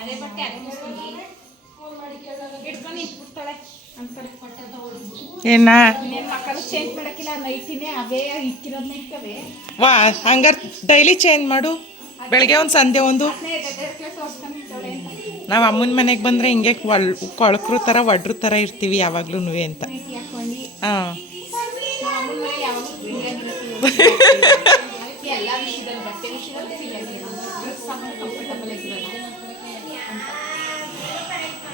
ಅದೇ ಬಟ್ಟೆ ಅದೇ ಮುಸ್ಲಿಗೆ ಇಟ್ಕೊಂಡು ನಿಂತ್ಬಿಡ್ತಾಳೆ ಅಂತಾರೆ. ಏನ? ಇನ್ನೇನು ಮಕ್ಕಳು ಚೇಂಜ್ ಮಾಡಕ್ಕಿಲ್ಲ ನೈಟಿನೇ ಅವೇ ಇಕ್ಕಿರೋದ್ನ ಇಕ್ಕವೆ ವಾ ಹಂಗಾರೆ ಡೈಲಿ ಚೇಂಜ್ ಮಾಡು. ಬೆಳಗ್ಗೆ ಒಂದು ಸಂಜೆ ಒಂದು. ನಾವು ಅಮ್ಮನ ಮನೆಗೆ ಬಂದರೆ ಹಿಂಗೆ ಒಳ್ ಕೊಳಕ್ರು ಥರ ಒಡ್ರು ಥರ ಇರ್ತೀವಿ ಯಾವಾಗ್ಲೂ ಅಂತ. ಹಾಂ.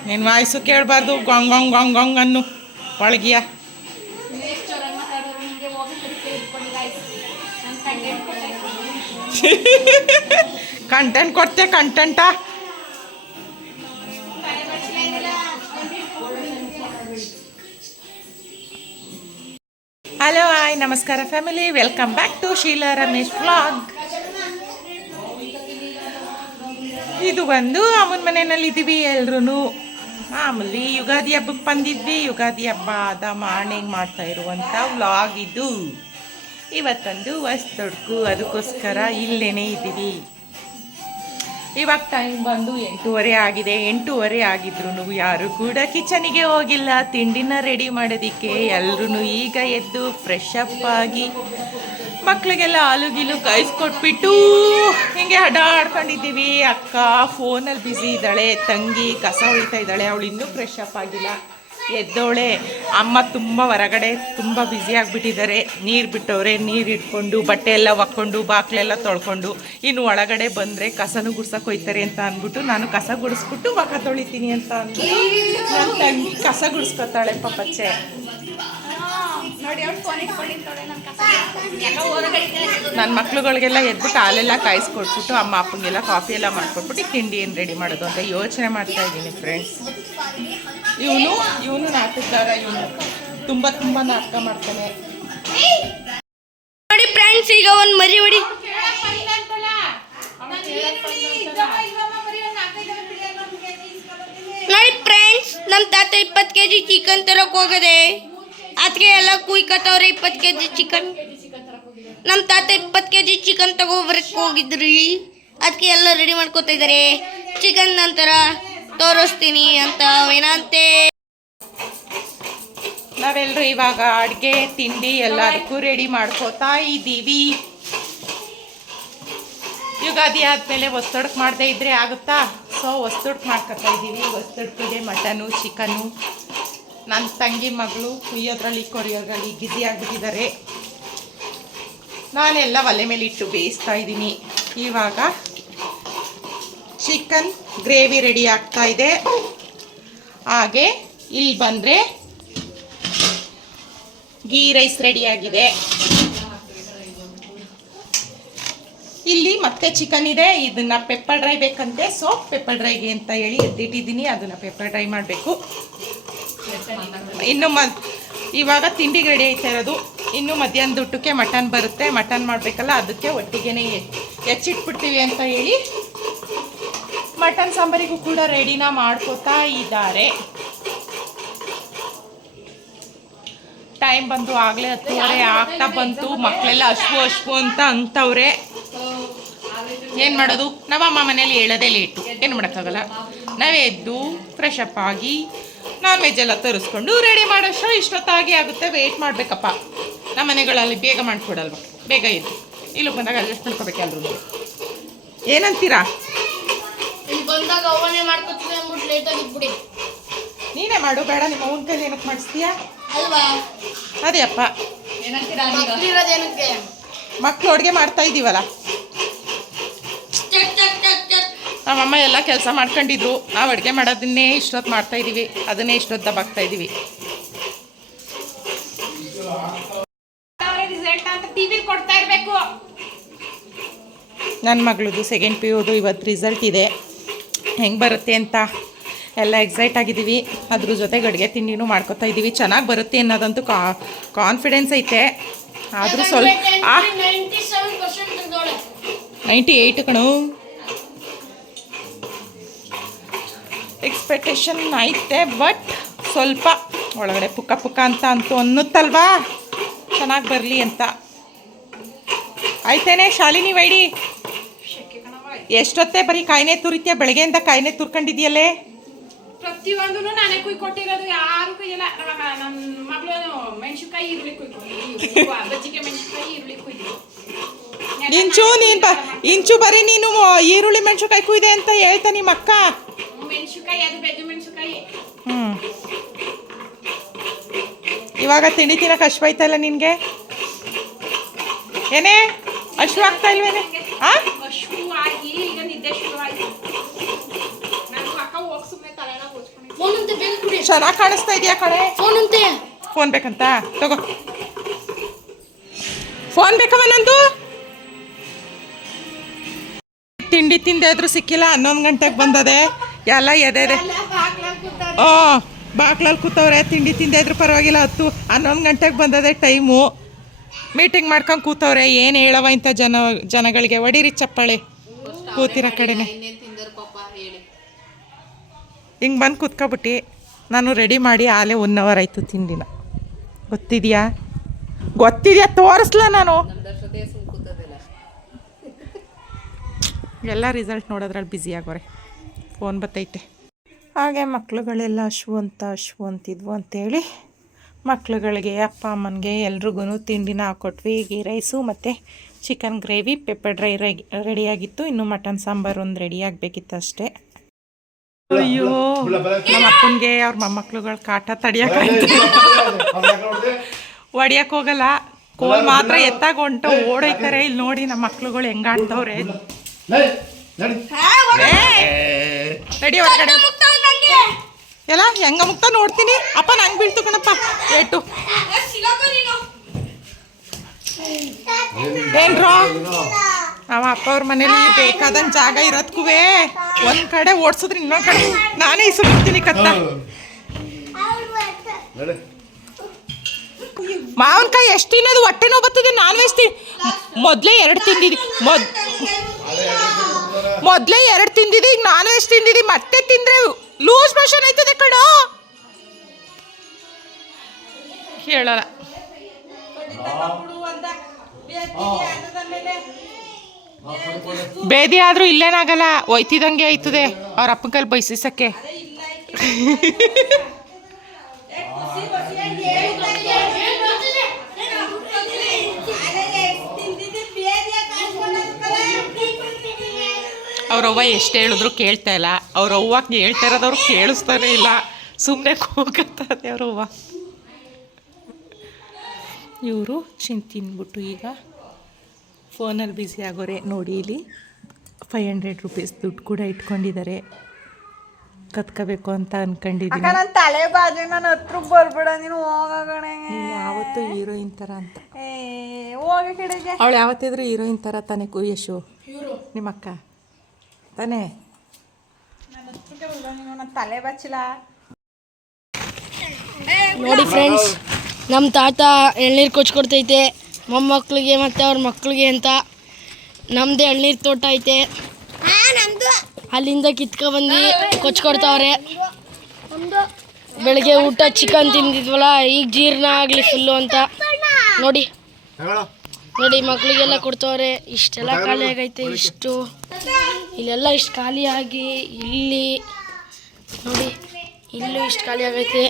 ನಿನ್ನ ವಾಯ್ಸು ಕೇಳಬಾರ್ದು. ಗೊಂಗ್ ಗೊಂಗ್ ಗೊಂಗ್ ಗೊಂಗ್ ಅನ್ನು. ಒಳಗಿಯ. ಕಂಟೆಂಟ್ ಕೊಡ್ತೆ, ಕಂಟೆಂಟಾ? ಹಲೋ, ಹಾಯ್, ನಮಸ್ಕಾರ family. Welcome back to Sheela Ramesh blog ಇದು ಬಂದು ಅಮ್ಮನ ಮನೆಯಲ್ಲಿ ಇದ್ದೀವಿ ಎಲ್ರೂ ಮಾಮೂಲಿ ಯುಗಾದಿ ಹಬ್ಬಕ್ಕೆ ಬಂದಿದ್ವಿ. ಯುಗಾದಿ ಹಬ್ಬ ಆದ ಮಾರ್ನಿಂಗ್ ಮಾಡ್ತಾ ಇರುವಂಥ ವ್ಲಾಗ್ ಇದು. ಇವತ್ತೊಂದು ಹೊಸ ತೊಡ್ಕು ಅದಕ್ಕೋಸ್ಕರ ಇಲ್ಲೇನೆ ಇದ್ದೀವಿ. ಇವಾಗ ಟೈಮ್ ಬಂದು ಎಂಟೂವರೆ ಆಗಿದೆ. ಎಂಟೂವರೆ ಆಗಿದ್ರು ಯಾರು ಕೂಡ ಕಿಚನಿಗೆ ಹೋಗಿಲ್ಲ. ತಿಂಡಿನ ರೆಡಿ ಮಾಡೋದಿಕ್ಕೆ ಎಲ್ಲರೂ ಈಗ ಎದ್ದು ಫ್ರೆಶ್ ಅಪ್ ಆಗಿ ಮಕ್ಕಳಿಗೆಲ್ಲ ಆಲು ಗೀಲು ಕಾಯಿಸ್ಕೊಟ್ಬಿಟ್ಟು ಹಿಂಗೆ ಹಡಾಡ್ಕೊಂಡಿದ್ದೀವಿ ಅಕ್ಕ ಫೋನಲ್ಲಿ ಬ್ಯುಸಿ ಇದ್ದಾಳೆ ತಂಗಿ ಕಸ ಹೊಳಿತಾ ಇದ್ದಾಳೆ ಅವಳು ಇನ್ನೂ ಫ್ರೆಶ್ ಅಪ್ ಆಗಿಲ್ಲ. ಎದ್ದೋಳೆ. ಅಮ್ಮ ತುಂಬ ಹೊರಗಡೆ ತುಂಬ ಬ್ಯುಸಿ ಆಗಿಬಿಟ್ಟಿದ್ದಾರೆ. ನೀರು ಬಿಟ್ಟವ್ರೆ ನೀರು ಇಟ್ಕೊಂಡು ಬಟ್ಟೆ ಎಲ್ಲ ಒಕ್ಕೊಂಡು ಬಾಕ್ಲೆಲ್ಲ ತೊಳ್ಕೊಂಡು ಇನ್ನು ಒಳಗಡೆ ಬಂದರೆ ಕಸನೂ ಗುಡ್ಸಕ್ಕೆ ಹೋಯ್ತಾರೆ ಅಂತ ಅಂದ್ಬಿಟ್ಟು ನಾನು ಕಸ ಗುಡಿಸ್ಬಿಟ್ಟು ಮಖ ತೊಳಿತೀನಿ ಅಂತ ಅಂದ್ಬಿಟ್ಟು ನನ್ನ ತಂಗಿ ಕಸ ಗುಡಿಸ್ಕೊತಾಳೆ ಪಾಪಚ್ಚೆ ನನ್ನ ಮಕ್ಳುಗಳಿಗೆಲ್ಲ ಎದ್ಬಿಟ್ಟು ಹಾಲೆಲ್ಲ ಕಾಯಿಸ್ಕೊಟ್ಬಿಟ್ಟು ಅಮ್ಮ ಅಪ್ಪಂಗೆಲ್ಲ ಕಾಫಿ ಎಲ್ಲ ಮಾಡ್ಕೊಟ್ಬಿಟ್ಟು ತಿಂಡಿ ಏನು ರೆಡಿ ಮಾಡೋದು ಅಂತ ಯೋಚನೆ ಮಾಡ್ತಾ ಇದ್ದೀನಿ ಫ್ರೆಂಡ್ಸ್ ಇವನು ಇವನು ನಾಟಕದಾರ ಇವನು ತುಂಬ ತುಂಬ ನಾಟಕ ಮಾಡ್ತಾನೆ. ನೋಡಿ ಫ್ರೆಂಡ್ಸ್ ಈಗ ಒಂದು ಮರಿ ಹೊಡಿ. ನೋಡಿ ಫ್ರೆಂಡ್ಸ್ ನಮ್ಮ ತಾತ ಇಪ್ಪತ್ತು ಕೆ ಜಿ ಚಿಕನ್ ತರಕ್ ಹೋಗದೆ. ಅದಕ್ಕೆ ಎಲ್ಲ ಕುಯ್ಕತ್ತವ್ರೆ ಇಪ್ಪತ್ತು ಕೆ ಜಿ ಚಿಕನ್ ನಮ್ಮ ತಾತ ಇಪ್ಪತ್ತು ಕೆ ಜಿ ಚಿಕನ್ ತಗೋಬರಕ್ಕೆ ಹೋಗಿದ್ರಿ. ಅದಕ್ಕೆ ಎಲ್ಲ ರೆಡಿ ಮಾಡ್ಕೋತಾ ಇದ್ದಾರೆ ಚಿಕನ್ ನಂತರ ತೋರಿಸ್ತೀನಿ ಅಂತ ಏನಂತೆ ನಾವೆಲ್ಲರೂ ಇವಾಗ ಅಡುಗೆ, ತಿಂಡಿ ಎಲ್ಲದಕ್ಕೂ ರೆಡಿ ಮಾಡ್ಕೋತಾ ಇದ್ದೀವಿ. ಯುಗಾದಿ ಆದಮೇಲೆ ಹೊಸ್ತೊಡ್ಕ್ ಮಾಡದೇ ಇದ್ರೆ ಆಗುತ್ತಾ? ಸೊ ಹೊಸ್ತೊಡ್ಕ್ ಮಾಡ್ಕೊತಾ ಇದ್ದೀವಿ. ಒಸ್ತೊಡ್ಕಿದೆ ಮಟನು ಚಿಕನು ನನ್ನ ತಂಗಿ ಮಗಳು ಕುಯ್ಯೋದ್ರಲ್ಲಿ, ಕೊರಿಯೋದ್ರಲ್ಲಿ ಆಗಿಬಿಟ್ಟಿದ್ದಾರೆ ನಾನೆಲ್ಲ ಒಲೆ ಮೇಲೆ ಇಟ್ಟು ಬೇಯಿಸ್ತಾ ಇದ್ದೀನಿ. ಇವಾಗ ಚಿಕನ್ ಗ್ರೇವಿ ರೆಡಿ ಆಗ್ತಾ ಇದೆ. ಹಾಗೆ ಇಲ್ಲಿ ಬಂದರೆ ಗೀ ರೈಸ್ ರೆಡಿಯಾಗಿದೆ ಇಲ್ಲಿ ಮತ್ತೆ ಚಿಕನ್ ಇದೆ. ಇದನ್ನ ಪೆಪ್ಪರ್ ಡ್ರೈ ಬೇಕಂತೆ. ಸೊ ಪೆಪ್ಪರ್ ಡ್ರೈಗೆ ಅಂತ ಹೇಳಿ ಎದ್ದಿಟ್ಟಿದ್ದೀನಿ. ಅದನ್ನ ಪೆಪ್ಪರ್ ಡ್ರೈ ಮಾಡಬೇಕು. ಇನ್ನು ಮ ಇವಾಗ ತಿಂಡಿಗೆ ರೆಡಿ ಆಯ್ತಾ ಇರೋದು. ಇನ್ನು ಮಧ್ಯಾಹ್ನ ಊಟಕ್ಕೆ ಮಟನ್ ಬರುತ್ತೆ. ಮಟನ್ ಮಾಡಬೇಕಲ್ಲ, ಅದಕ್ಕೆ ಒಟ್ಟಿಗೆನೇ ಹೆಚ್ಚಿಟ್ಬಿಡ್ತೀವಿ ಅಂತ ಹೇಳಿ ಮಟನ್ ಸಾಂಬಾರಿಗೂ ಕೂಡ ರೆಡಿನ ಮಾಡ್ಕೋತಾ ಇದ್ದಾರೆ. ಟೈಮ್ ಬಂದು ಆಗಲೇ ಹತ್ತುವರೆ ಆಗ್ತಾ ಬಂತು. ಮಕ್ಕಳೆಲ್ಲ ಅಶ್ವು ಅಶ್ವು ಅಂತ ಅಂತವ್ರೆ. ಏನು ಮಾಡೋದು? ನಮ್ಮಮ್ಮ ಮನೇಲಿ ಹೇಳೋದೇ ಲೇಟು ಏನು ಮಾಡೋಕ್ಕಾಗಲ್ಲ? ನಾವೇ ಎದ್ದು ಫ್ರೆಶ್ ಆಗಿ ನಾನ್ ವೆಜ್ ಎಲ್ಲ ತರಿಸ್ಕೊಂಡು ರೆಡಿ ಮಾಡೋಷ್ಟು ಇಷ್ಟೊತ್ತಾಗಿ ಆಗುತ್ತೆ. ವೆಯ್ಟ್ ಮಾಡಬೇಕಪ್ಪ. ನಮ್ಮ ಮನೆಗಳಲ್ಲಿ ಬೇಗ ಮಾಡಿಕೊಡಲ್ವ. ಬೇಗ ಇದು ಇಲ್ಲಿ ಬಂದಾಗ ಅಡ್ಜಸ್ಟ್ ಮಾಡ್ಕೋಬೇಕು ಎಲ್ರು ಏನಂತೀರಾ? ನೀನೇ ಮಾಡು ಬೇಡ ನಿಮ್ಮ ಅವನ ಕೈಲಿ ಏನಕ್ಕೆ ಮಾಡಿಸ್ತೀಯಾ? ಅಲ್ವಾ? ಅದೇ ಅಪ್ಪ. ಇರೋದೇನಕ್ಕೆ ಮಕ್ಕಳು ಅಡುಗೆ ಮಾಡ್ತಾ ಇದ್ದೀವಲ್ಲ ನಮ್ಮಮ್ಮ ಎಲ್ಲ ಕೆಲಸ ಮಾಡ್ಕೊಂಡಿದ್ರು. ನಾವು ಅಡುಗೆ ಮಾಡೋದನ್ನೇ ಇಷ್ಟೊತ್ತು ಮಾಡ್ತಾ ಇದ್ದೀವಿ. ಅದನ್ನೇ ಇಷ್ಟೊತ್ತು ಬಾಕ್ತಾ ಇದ್ದೀವಿ. ನನ್ನ ಮಗಳದು ಸೆಕೆಂಡ್ ಪಿ ಯುದು ಇವತ್ತು ರಿಸಲ್ಟ್ ಇದೆ. ಹೆಂಗೆ ಬರುತ್ತೆ ಅಂತ ಎಲ್ಲ ಎಕ್ಸೈಟ್ ಆಗಿದ್ದೀವಿ. ಅದ್ರ ಜೊತೆಗೆ ಅಡುಗೆ ತಿಂಡಿನೂ ಮಾಡ್ಕೊತಾ ಇದ್ದೀವಿ. ಚೆನ್ನಾಗಿ ಬರುತ್ತೆ ಅನ್ನೋದಂತೂ ಕಾ ಕಾನ್ಫಿಡೆನ್ಸ್ ಐತೆ. ಆದರೂ ಸ್ವಲ್ಪ ನೈಂಟಿ ಏಯ್ಟ್ ಕಣು. ಎಕ್ಸ್ಪೆಕ್ಟೇಷನ್ ಐತೆ ಬಟ್ ಸ್ವಲ್ಪ ಒಳಗಡೆ ಪುಕ್ಕ ಪುಕ್ಕ ಅಂತ ಅಂತೂ ಅನ್ನುತ್ತಲ್ವಾ? ಚೆನ್ನಾಗಿ ಬರಲಿ ಅಂತ. ಆಯ್ತೇನೆ ಶಾಲಿನಿ ವೈಡಿ? ಎಷ್ಟೊತ್ತೆ ಬರೀ ಕಾಯಿನೆ ತುರಿತೀಯ? ಬೆಳಗ್ಗೆಯಿಂದ ಕಾಯಿನೆ ತುರ್ಕೊಂಡಿದ್ಯಲ್ಲೇ? ಪ್ರತಿಯೊಂದು ನಾನೇ ಕುಯ್ ಕೊಟ್ಟಿರೋದು ಯಾರು ಕುಯ್ಯಲ್ಲ. ನನ್ನ ಮಗಳು ಮೆಣಸಿನ್ಕಾಯಿ ಈರುಳ್ಳಿ ಕುಯ್ಕೊಂಡು ಬಜ್ಜಿಗೆ ಮೆಣಸಿನ್ಕಾಯಿ ಈರುಳ್ಳಿ ಕುಯ್ದು ಇಂಚು ನೀನ್ ಬ ಇಂಚು ಬರೀ ನೀನು ಈರುಳ್ಳಿ ಮೆಣಸಿನ್ಕಾಯಿ ಕುಯ್ದೆ ಅಂತ ಹೇಳ್ತಾ ನಿಮ್ಮ ಅಕ್ಕ ಮೆಣಸಿನ್ಕಾಯಿ ಅದು ಬೆದ್ದು ಮೆಣಸಿನಕಾಯಿ ಹ್ಮ್. ಇವಾಗ ತಿಂಡಿ ತಿನ್ನಕ್ಕೆ ಹಶ್ವಾಯ್ತಲ್ಲ ನಿನಗೆ? ಏನೇ? ಅಶ್ವ ಆಗ್ತಾ ಇಲ್ವೇನೆ? ಆ? ಅಷ್ಟು ಆಗಿ ಈಗ ನಿದ್ದೆ ಶುರು ನಾನು ಅಕ್ಕ ಹೋಗಿ ಸುಮ್ಮನೆ ತಲೆನ ಹೊಚ್ಕೊಂಡಿದ್ದೆ ಫೋನ್ ಅಂತೆ ಬೇಗ ಕುಡಿ. ಚೆನ್ನಾಗಿ ಕಾಣಿಸ್ತಾ ಇದೆಯಾ ಕಡೆ ಫೋನ್ ಅಂತೆ. ಫೋನ್ ಬೇಕಂತ? ತಗೋ. ಫೋನ್ ಬೇಕವ ನಂದು? ತಿಂಡಿ ತಿಂದೆ ಆದ್ರೂ ಸಿಕ್ಕಿಲ್ಲ ಹನ್ನೊಂದು ಗಂಟೆಗೆ ಬಂದದೆ. ಎಲ್ಲ ಎದೆ ಎದೆ. ಓ ಬಾಕ್ಲಲ್ಲಿ ಕೂತವ್ರೆ ತಿಂಡಿ ತಿಂದೆ ಇದ್ರು ಪರವಾಗಿಲ್ಲ ಹತ್ತು ಹನ್ನೊಂದು ಗಂಟೆಗೆ ಬಂದದೆ ಟೈಮು. ಮೀಟಿಂಗ್ ಮಾಡ್ಕೊಂಡು ಕೂತವ್ರೆ ಏನು ಹೇಳವ ಇಂಥ ಜನ ಜನಗಳಿಗೆ? ಒಡೀರಿ ಚಪ್ಪಾಳೆ. ಕೂತಿರೋ ಕಡೆನೆ. ಹಿಂಗೆ ಬಂದು ಕೂತ್ಕೊಬಿಟ್ಟು ನಾನು ರೆಡಿ ಮಾಡಿ ಆಲೇ ಒನ್ ಅವರ್ ಆಯಿತು ತಿಂಡಿನ. ಗೊತ್ತಿದೆಯಾ? ಗೊತ್ತಿದೆಯಾ? ತೋರಿಸ್ಲ ನಾನು. ಎಲ್ಲ ರಿಸಲ್ಟ್ ನೋಡೋದ್ರಲ್ಲಿ ಬ್ಯುಸಿ ಆಗೋರೆ. ಫೋನ್ ಬತ್ತೈತೆ. ಹಾಗೆ ಮಕ್ಳುಗಳೆಲ್ಲ ಅಶ್ವು ಅಂತ ಅಶ್ವು ಅಂತಿದ್ವು ಅಂತೇಳಿ ಮಕ್ಳುಗಳಿಗೆ ಅಪ್ಪ ಅಮ್ಮನಿಗೆ ಎಲ್ರಿಗೂ ತಿಂಡಿನ ಹಾಕ್ಕೊಟ್ವಿ ಗೀ ರೈಸು ಮತ್ತು ಚಿಕನ್ ಗ್ರೇವಿ ಪೆಪ್ಪರ್ ಡ್ರೈ ರೆಡಿಯಾಗಿತ್ತು. ಇನ್ನು ಮಟನ್ ಸಾಂಬಾರು ಒಂದು ರೆಡಿ ಆಗಬೇಕಿತ್ತು ಅಷ್ಟೇ. ಅಯ್ಯೋ. ನಮ್ಮ ಅಪ್ಪನಿಗೆ ಅವ್ರ ಮೊಮ್ಮಕ್ಳುಗಳ ಕಾಟ ತಡಿಯೋಕ್ಕಾಯ್ತು ಹೊಡಿಯಕ್ಕೆ ಹೋಗಲ್ಲ. ಕೋಲ್ ಮಾತ್ರ ಎತ್ತಾಗ ಹೊಂಟು. ಓಡೋಯ್ತಾರೆ. ಇಲ್ಲಿ ನೋಡಿ ನಮ್ಮ ಮಕ್ಳುಗಳು ಹೆಂಗ್ ಆಡ್ತವ್ರೆ ರೆಡಿ ಹೊರಗಡೆ. ಎಲ್ಲ ಹೆಂಗ ಮುಕ್ತ ನೋಡ್ತೀನಿ. ಅಪ್ಪ ನಂಗೆ ಬೀಳ್ತು ಕಣಪ್ಪ. ಏಟು. ಏನ್ರೋ? ಅವ ಅಪ್ಪ ಅವ್ರ ಮನೇಲಿ ಬೇಕಾದಂಗೆ ಜಾಗ ಇರೋದ್ಕೂ ಒಂದ್ ಕಡೆ ಓಡ್ಸಿದ್ರೆ ಇನ್ನೊಂದ್ ಕಡೆ ನಾನೇ ಇಸ್ಬಿಡ್ತೀನಿ ಕತ್ತ. ಮಾವಿನಕಾಯಿ ಎಷ್ಟು ತಿನ್ನೋದು? ಹೊಟ್ಟೆ ನೋವು ಬರ್ತದೆ ನಾನ್ ವೆಜ್ ಮೊದ್ಲೇ ಮೊದಲೇ ಎರಡು ತಿಂದಿದ್ದಿ. ಮೊದ್ ಮೊದಲೇ ಎರಡು ತಿಂದಿದ್ದೆ ಈಗ ನಾನ್ ವೆಜ್ ತಿಂದಿದ್ದಿ ಮತ್ತೆ ತಿಂದ್ರೆ ಲೂಸ್ ಮೋಷನ್ ಆಯ್ತದೆ ಕಣೋ. ಕೇಳಲ್ಲ ಬೇದಿ ಆದ್ರೂ ಇಲ್ಲೇನಾಗಲ್ಲ ಒಯ್ತಿದಂಗೆ ಆಯ್ತದೆ. ಅವ್ರ ಅಪ್ಪನ ಕೈಲಿ ಬೈಸಿಸಕ್ಕೆ ಅವ್ರ ಎಷ್ಟು ಹೇಳಿದ್ರು ಕೇಳ್ತಾ ಇಲ್ಲ. ಅವ್ರವ್ವ ಹೇಳ್ತಾ ಇರೋದವ್ರು ಕೇಳಿಸ್ತಾನೆ ಇಲ್ಲ. ಸುಮ್ಮನೆ ಕೂಗತ್ತದೆ ಅವ್ರವ್ವ ಇವರು ಚಿನ್ ತಿನ್ಬಿಟ್ಟು ಈಗ ಫೋನಲ್ಲಿ ಬ್ಯುಸಿ ಆಗೋರೆ ನೋಡಿ ಇಲ್ಲಿ. ಫೈವ್ ಹಂಡ್ರೆಡ್ ರುಪೀಸ್ ದುಡ್ಡು ಕೂಡ ಇಟ್ಕೊಂಡಿದ್ದಾರೆ. ಕತ್ಕೋಬೇಕು ಅಂತ ಅನ್ಕೊಂಡಿದ್ದೀನಿ ನನ್ನ ತಲೆ ಬಾಜು ನನ್ನ ಹತ್ರ ಬರ್ಬೇಡ ನೀನು ಹೋಗಣೆ ಯಾವತ್ತು ಹೀರೋಯಿನ್ ಥರ ಅಂತ. ಏ ಹೋಗ ಕಡೆಗೆ. ಅವಳು ಯಾವತ್ತಿದ್ರು ಹೀರೋಯಿನ್ ಥರ ತಾನೇ ಕು ಯಶು. ನಿಮ್ಮ ಅಕ್ಕ ತಾನೇ? ತಲೆ ಬಚ್ಚಿಲ್ಲ ನೋಡಿ ಫ್ರೆಂಡ್ಸ್ ನಮ್ಮ ತಾತ ಎಳ್ನೀರು ಕೊಚ್ಕೊಡ್ತೈತೆ ಮೊಮ್ಮಕ್ಳಿಗೆ ಮತ್ತು ಅವ್ರ ಮಕ್ಳಿಗೆ ಅಂತ. ನಮ್ಮದೇ ಎಳ್ನೀರು ತೋಟ ಐತೆ. ಅಲ್ಲಿಂದ ಕಿತ್ಕೊಬಂದು ಕೊಚ್ಕೊಡ್ತಾವ್ರೆ ಬೆಳಗ್ಗೆ ಊಟ ಚಿಕನ್ ತಿಂದಿದ್ವಲ್ಲ ಈಗ ಜೀರ್ಣ ಆಗಲಿ ಫುಲ್ಲು ಅಂತ. ನೋಡಿ. ನೋಡಿ ಮಕ್ಳಿಗೆಲ್ಲ ಕೊಡ್ತವ್ರೆ ಇಷ್ಟೆಲ್ಲ ಖಾಲಿ ಆಗೈತೆ ಇಷ್ಟು. ಇಲ್ಲೆಲ್ಲ ಇಷ್ಟು ಖಾಲಿ ಆಗಿ ಇಲ್ಲಿ ನೋಡಿ ಇಲ್ಲೂ ಇಷ್ಟು ಖಾಲಿ ಆಗೈತೆ.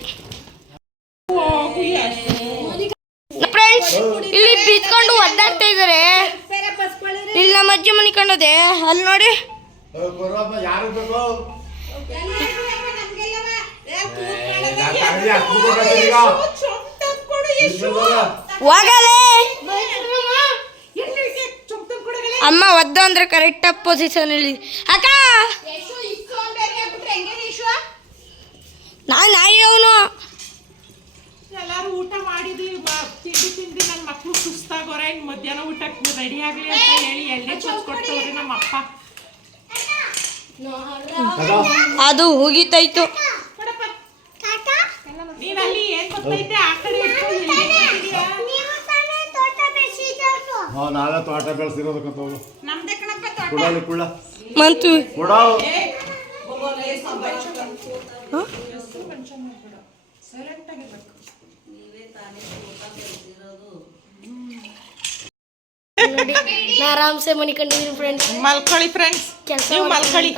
ಫ್ರೆಂಡ್ಸ್ ಇಲ್ಲಿ ಬಿದ್ಕೊಂಡು ಒದ್ದಾಡ್ತಾ ಇದಾರೆ. ಇಲ್ಲಿ ನಮ್ಮ ಅಜ್ಜಿ ಮನೆ ಕಂಡದೆ ಅಲ್ಲಿ ನೋಡಿ. ಯಾರು ಬೇಕು? ಹೋಗಲೇ. ಅಮ್ಮ ಒದ್ದು ಅಂದ್ರೆ ಕರೆಕ್ಟ್ ಪೊಸಿಷನ್ ಅಲ್ಲಿ. ಅಕ್ಕ! ನಾನು ನಾಯಿ ಅವನು ಎಲ್ಲರೂ ಊಟ ಮಾಡಿದ್ವಿ ತಿಂಡಿ ತಿಂದು ನನ್ನ ಮಕ್ಕಳು ಸುಸ್ತಾಗೋರೆ ಇನ್ನು ಮಧ್ಯಾಹ್ನ ಊಟಕ್ಕೆ ರೆಡಿ ಆಗಲಿ ಅಂತ ಹೇಳಿ ಎಣ್ಣೆ ಕೊಟ್ಟವ್ರೆ ನಮ್ಮ ಅಪ್ಪ. ಅದು ಹೋಗಿತ್ತಾಯ್ತು ನೀನಲ್ಲಿ ಅಲ್ಲಿ ಏನ್ ಗೊತ್ತೈತೆ ಆ ಕಡೆ ಇಟ್ಕೊಂಡು ಇಲ್ಲಿ ಕೂತಿದೀಯ? ಹಾ ನಾವೇ ತೋಟ ಬೆಳೆಸಿರೋದಕ್ಕಂತ ನಮ್ದೇ ಕಣಪ್ಪ ಕುಡಲಿ ಕುಳ್ಳ. ಮಂತು ಆರಾಮ್ಸೆ ಫ್ರೆಂಡ್ಸ್ ಮಲ್ಕೊಳ್ಳಿ ಫ್ರೆಂಡ್ಸ್ ಕೆಲ್ಸ ನೀವು ಮಲ್ಕೊಳ್ಳಿ.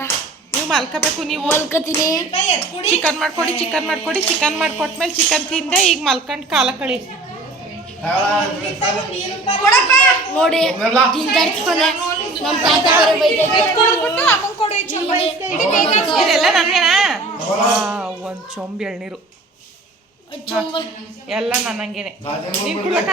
ನೀವು ಮಲ್ಕೋಬೇಕು ನೀವು. ಮಲ್ಕತೀನಿ. ಚಿಕನ್ ಮಾಡ್ಕೊಡಿ ಚಿಕನ್ ಮಾಡ್ಕೊಡಿ ಚಿಕನ್ ಮಾಡ್ಕೊಟ್ಮೇಲೆ ಚಿಕನ್ ತಿಂದೆ ಈಗ ಮಲ್ಕೊಂಡು ಕಾಲ ಕಳಿ ನೋಡಿ ನಮ್ಮ ತಾತ ಬೇರೆ ಬೈದೈತೆ. ಇದೆಲ್ಲ ನನಗೇನಾ? ಒಂದು ಚೊಂಬಿ ಎಳ್ನೀರು. ಚೊಂಬ ಎಲ್ಲ ನನ್ನಂಗೇನೆ. ನೀನ್ ಕುಡ್ಲಕ್ಕ.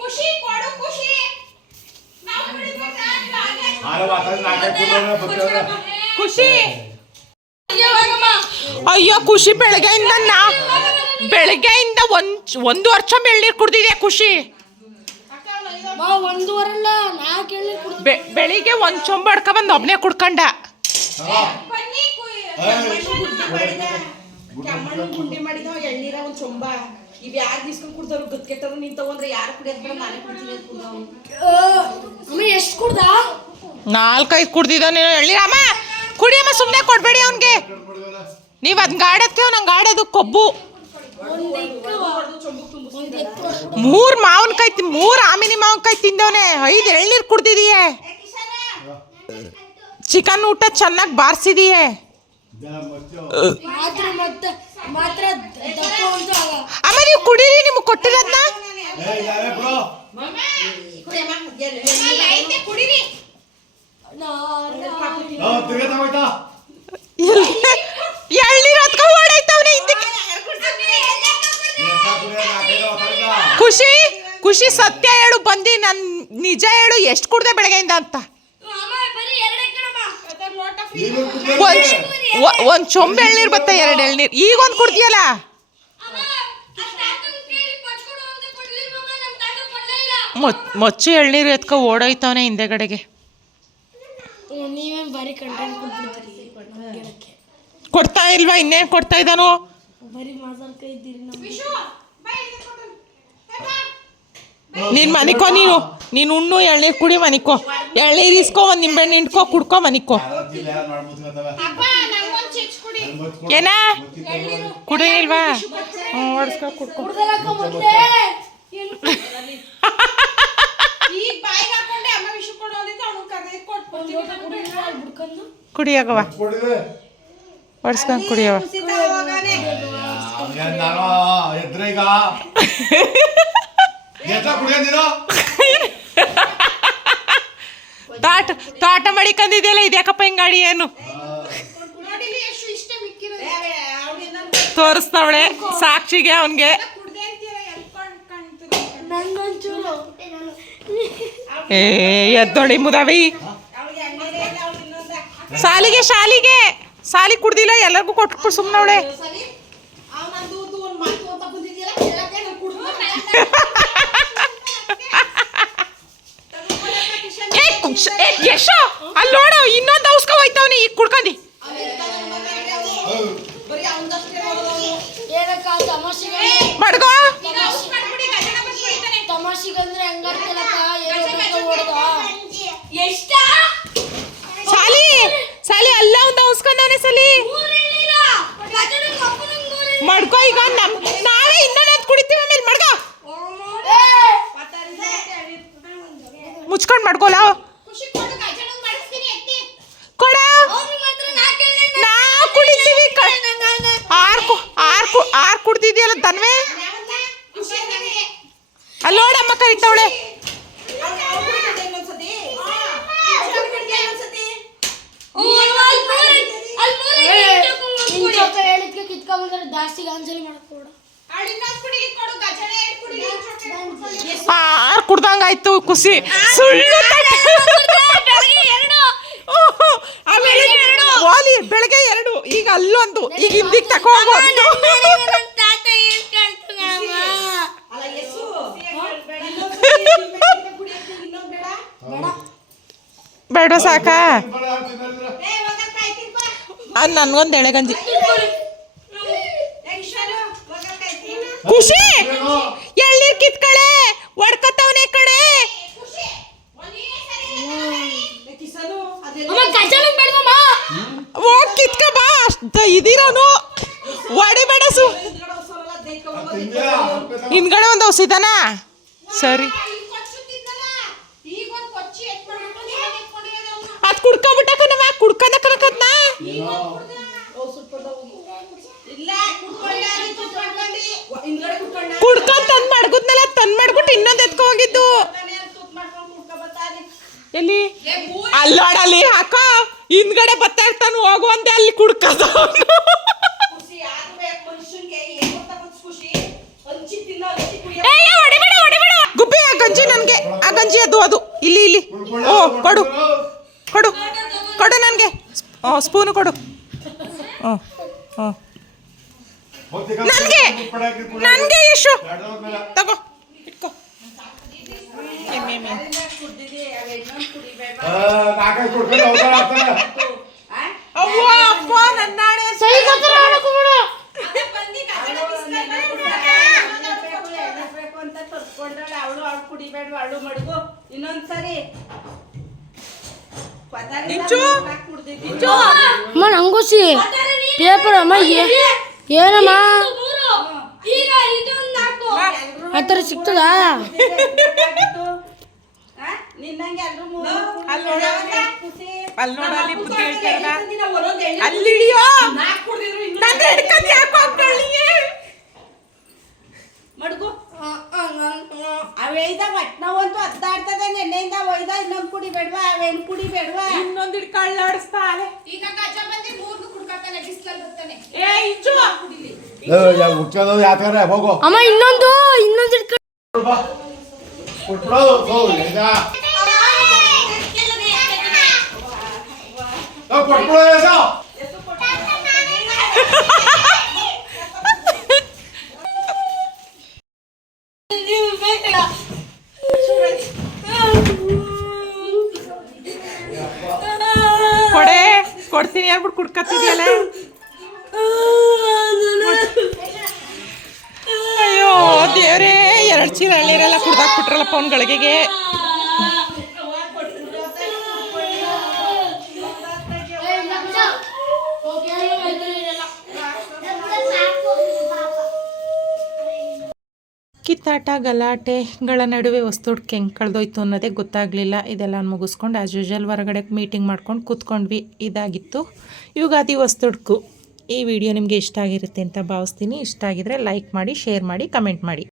ಖುಷಿ ಕೊಡು ಖುಷಿ ನಾವು ಕುಡಿಬೇಕಾ? ಆರು ಮಾತಾಡಿ ನಾಲ್ಕೈದು ಕೂತ್ಕೊಂಡ್ರೆ ಬರ್ತೀವ್ರೆ. ಖುಷಿ. ಅಯ್ಯೋ ಖುಷಿ ಬೆಳಗ್ಗೆಯಿಂದ ನಾ ಬೆಳಗ್ಗೆಯಿಂದ ಒಂದ್ ಒಂದು ವರ್ಷ ಎಳ್ನೀರು ಕುಡ್ದಿದೆ ಖುಷಿ. ಬೆಳಿಗ್ಗೆ ಒಂದ್ ಚೊಂಬ ಅಡ್ಕ ಬಂದು ಒಬ್ನೇ ಕುಡ್ಕಂಡ. ಬನ್ನಿ ಕುಯ್- ಕೆಮ್ಮಣ್ಣು ಗುಂಡಿ ಮಾಡಿದವ ಎಳ್ನೀರ ಒಂದ್ ಚೊಂಬ. ಇವ್ ಯಾರು ಬಿಸ್ಕೊಂಡ್ ಕುಡ್ದವ್ರು ನೀನ್ ತಗೊಂಡ್ರೆ ಯಾರು ಕುಡಿಯೋದ್? ನಾನೇ ಕುಡ್ತೀನಿ ಅಂತ ಕುಡ್ದವ್ನು ಅಮ್ಮ ಎಷ್ಟು ಕುಡ್ದ ನಾಲ್ಕೈದು ಕುಡ್ದಿದ್ದಾನೆ ಎಳ್ನೀರು ಅಮ್ಮ ಕುಡಿಯಮ್ಮ ಸುಮ್ಮನೆ ಕೊಡ್ಬೇಡಿ ಅವನಿಗೆ. ನೀವು ಅದ್ ಗಾಡಕ್ಕೆ ನಂಗೆ ಗಾಡೋದು ಕೊಬ್ಬು. ಮೂರು ಮಾವಿನಕಾಯಿ ತಿ- ಮೂರು ಆಮಿನಿ ಮಾವಿನಕಾಯಿ ತಿಂದವನೆ. ಐದು ಎಳ್ನೀರು ಕುಡ್ದಿದೀಯೆ. ಚಿಕನ್ ಊಟ ಚೆನ್ನಾಗಿ ಬಾರಿಸಿದೀಯೆ. ಜನ ಮಾತ್ರ ಮಾತ್ರ ದಪ್ಪ ಅಂತ ಅವ. ಅಮ್ಮ ನೀವು ಕುಡೀರಿ ನಿಮ್ಗೆ ಕೊಟ್ಟಿರೋದ್ನ ಖುಷಿ ಖುಷಿ ಸತ್ಯ ಹೇಳು ಬಂದು ನನ್ ನಿಜ ಹೇಳು ಎಷ್ಟು ಕುಡ್ದೆ ಬೆಳಗ್ಗೆಯಿಂದ ಅಂತ. ಒಂದು ಚೊಂಬ ಎಳ್ನೀರು ಬತ್ತ ಎರಡು ಎಳ್ನೀರು. ಈಗ ಒಂದ್ ಕುಡ್ದಿಯಲ್ಲ? ಮೊಚ್- ಮೊಚ್ಚು ಎಳ್ನೀರು ಎತ್ಕೊ ಓಡೋಯ್ತವನೆ ಹಿಂದೆಗಡೆಗೆ. ನೀವೇನ್ ಬಾರಿ ಕಂಟೆಂಟ್ ಕೊಟ್ಬಿಡ್ತೀರಿ? ಕೊಡ್ತಾ ಇಲ್ವಾ? ಇನ್ನೇನ್ ಕೊಡ್ತಾ ಇದ್ದಾನು? ಬರೀ ಮಾತಾಡ್ತಾ ಇದ್ದೀರಿ. ನೀನ್ ಮನಿಕೋ ನೀನು ನೀನು ಉಣ್ಣು ಎಳ್ನೀರು ಕುಡಿ ಮನಿಕೋ. ಎಳ್ನೀರು ಇಸ್ಕೋ ಒಂದ್ ನಿಂಬೆಹಣ್ಣು ಹಿಂಡ್ಕೊ ಕುಡ್ಕೋ ಮನಿಕೋ. ಏನ? ಕುಡಿಲ್ವಾ. ಕುಡಿ ಇಲ್ವಾ? ಹ್ಞೂ ಹೊಡ್ಸ್ಕೊ ಕುಡ್ಕೊ. ಈಗ ಬಾಯಿಗೆ ಹಾಕೊಂಡೆ ಅಮ್ಮ ವಿಶು ಕೊಡು ಅಂದಿದ್ದು ಅವನು ಕರ್ದು ಕೊಟ್ಬಿಡ್ತೀನಿ. ಕುಡಿಯಾಗವ ಕೊಡಿದೆ. ಕುಡಿಯವ ಅವ್ನಿಗೆ ನಾನು ಎದ್ರೆ ಈಗ ಎದ್ರ ಕುಡಿಯೋದು ನೀನು ತಾಟ ತಾಟ ಮಡಿಕಂದಿದೆಯಲ್ಲ ಇದ್ಯಾಕಪ್ಪ ಏನು? ಎಷ್ಟು ಇಷ್ಟ ಮಿಕ್ಕಿರೋದು. ತೋರಿಸ್ತಾವಳೆ ಸಾಕ್ಷಿಗೆ ಅವನ್ಗೆ ಕುಡ್ದೆ ಅಂತೀರ ಎಲ್ಕೊಂಡ್ ಕಾಣ್ತೀರ ನಂಗೊಂಚೂರು ಏ ಮುದಾವಿ ಮುದವಿ. ಸಾಲಿಗೆ ಶಾಲಿಗೆ. ಸಾಲಿ ಕುಡ್ದಿಲ್ಲ ಎಲ್ಲರಿಗೂ ಕೊಟ್ಟು ಸುಮ್ಮನವಳೆ ಯಶೋ ಅಲ್ಲಿ ನೋಡು ಇನ್ನೊಂದು ಔಸ್ಕೊ ಹೋಯ್ತವನಿ ಈಗ ಕುಡ್ಕೊಂಡಿ. ಮಡ್ಗೋ ತಮಾಷೆಗಂದ್ರೆ ಏನೋ ಹೊಡೆದ ಎಷ್ಟ ಸಾಲಿ ಸಾಲಿ ಅಲ್ಲ ಒಂದು ಔಸ್ಕೊಂಡವನೆ ಸಲಿ ಮಡ್ಕೋ ಈಗ, ನಮ್ ನಾವೇ ಇನ್ನೊಂದು ಕುಡಿತೀವಿ ಆಮೇಲೆ ಮಡ್ಗೋ ಮುಚ್ಕೊಂಡು ಮಡ್ಕೋಲ ಕೊಡು. ನಾವು ಕುಡಿತೀವಿ ಆರ್ ಆರ್ ಆರ್ ಕುಡ್ದಿದ್ಯಲ್ಲ ತನ್ವೆ? ಅಲ್ಲಿ ನೋಡಮ್ಮ ಕರಿತಾವಳೆ ಇನ್ನೊಂದ್ಸತಿ ಜಾಸ್ತಿ ಗಾಂಜಲಿ ಕುಡಿಲಿ ಆರ್ ಕುಡ್ದಂಗಾಯ್ತು ಖುಷಿ ಸುಳ್ಳು. ಆಮೇಲೆ ವಾಲಿ ಬೆಳಗ್ಗೆ ಎರಡು. ಈಗ ಅಲ್ಲೊಂದು. ಈಗ ಹಿಂದಿಗೆ ಕುಡಿಯಕ್ಕೆ ಇನ್ನೊಂದ್ ಬೇಡ. ಸಾಕ? ನನ್ಗೊಂದು ಎಳೆಗಂಜಿ ಖುಷಿ. ಎಳ್ಳೀರ್ ಕಿತ್ಕಳೆ ಒಡ್ಕತ್ತವನೇ ಕಡೆ ಹೋಗ್ ಕಿತ್ಕ ಬಾ. ಅಷ್ಟ ಇದೀರೋನು. ಒಡಿಬೇಡ ಸು. ಹಿಂದ್ಗಡೆ ಒಂದು ಔಷಧನ ಸರಿ. ಅದ್ ಕುಡ್ಕೊಬಿಟ್ಟ ಕಣವ ಕುಡ್ಕಂದ ಕನಕತ್ನ ಕುಡ್ಕೊಂಡ ತಂದ್ ಮಡ್ಗುದ್ನಲ್ಲ ತಂದ್ ಮಾಡ್ಬಿಟ್ಟು ಇನ್ನೊಂದ್ ಎತ್ಕೊ ಹೋಗಿದ್ದು. ಎಲ್ಲಿ? ಅಲ್ಲೋಡಲ್ಲಿ ಹಾಕ. ಹಿಂದ್ಗಡೆ ಬರ್ತಾ ಇರ್ತಾನ ಹೋಗು ಅಂದೆ ಅಲ್ಲಿ ಕುಡ್ಕದ ಗುಬ್ಬಿ ಆ ಗಂಜಿ ನನ್ಗೆ ಆ ಗಂಜಿ ಅದು ಅದು. ಇಲ್ಲಿ ಇಲ್ಲಿ. ಓ ಕೊಡು. ಕೊಡು. ಕೊಡು ನನಗೆ. ಓ ಸ್ಪೂನು ಕೊಡು. ಹ್ಞೂ ಹ್ಞೂ ನನ್ಗೆ ನನ್ಗೆ ಯಶು. ತಗೋ ಇಟ್ಕೋ. ಅವ್ವ ಅಪ್ಪ ನನ್ನಾಣೆ ಅವಳು ಅವಳು ಕುಡಿಬೇಡ ಅವಳು ಮಡ್ಗು ಇನ್ನೊಂದ್ಸರಿ? ಕುಡ್ದಿದ್ದಿ ನಂಗೋಸಿ. ಪೇಪರ್ ಅಮ್ಮ ಏನಮ್ಮ? ಆ ಥರ ಸಿಗ್ತದಾ? ನಿನ್ನಂಗೆ ಎಲ್ರು ಮೂರು ಅಲ್ಲಿ ನೋಡು. ಖುಷಿ ಅಲ್ಲಿ ನೋಡು ಅಲ್ಲಿ ಬುದ್ಧಿ ಹೇಳ್ತಾರಲ್ಲ ದಿನ ಒಂದೊಂದ್ ಎಣ್ಣೆ ಅಲ್ಲಿ ಹಿಡಿಯೋ? ನಾಲ್ಕು ಕುಡ್ದಿದ್ರು ಇನ್ನೂ ನನ್ನ ಹಿಡ್ಕೊಂಡು ಯಾಕೋ ಅಂಕಳಿಗೆ ಮಡ್ಗು ಅವೇಯ್ದ ಒಟ್ನವಂತೂ ಅದ್ದಾಡ್ತದೆ ನೆನ್ನೆಯಿಂದ ಒಯ್ದ ಇನ್ನೊಂದು ಅವೇನು ಇನ್ನೊಂದು ಹಿಡ್ಕೊಳ್ಳಾಡಿಸ್ತಾಳೆ ಈಗ ಗಜ ಏ ಇಂಚು! ಏ, ಯಾ, ಹುಚ್ಚೋದು ಯಾತ್ರೆ ಹೋಗು. ಅಮ್ಮ ಇನ್ನೊಂದು ಇನ್ನೊಂದು ಕೊಡೇ ಕೊಡ್ತೀನಿ ಹೇಳ್ಬಿಟ್ಟು ಕುಡ್ಕತ್ತಿದ್ಯಲ್ಲ? ಗಳಿಗೆಗೆ ಕಿತ್ತಾಟ, ಗಲಾಟೆಗಳ ನಡುವೆ ವಸ್ತುಡ್ಕೆ ಹೆಂಗೆ ಕಳೆದೋಯ್ತು ಅನ್ನೋದೇ ಗೊತ್ತಾಗಲಿಲ್ಲ. ಇದೆಲ್ಲ ಮುಗಿಸ್ಕೊಂಡು ಆ್ಯಸ್ ಯೂಶಲ್ ಹೊರಗಡೆ ಮೀಟಿಂಗ್ ಮಾಡ್ಕೊಂಡು ಕೂತ್ಕೊಂಡ್ವಿ. ಇದಾಗಿತ್ತು. ಯುಗಾದಿ ವಸ್ತುಡ್ಕು ಈ ವಿಡಿಯೋ ನಿಮಗೆ ಇಷ್ಟ ಆಗಿರುತ್ತೆ ಅಂತ ಭಾವಿಸ್ತೀನಿ. ಇಷ್ಟ ಆಗಿದ್ರೆ ಲೈಕ್ ಮಾಡಿ ಶೇರ್ ಮಾಡಿ ಕಮೆಂಟ್ ಮಾಡಿ.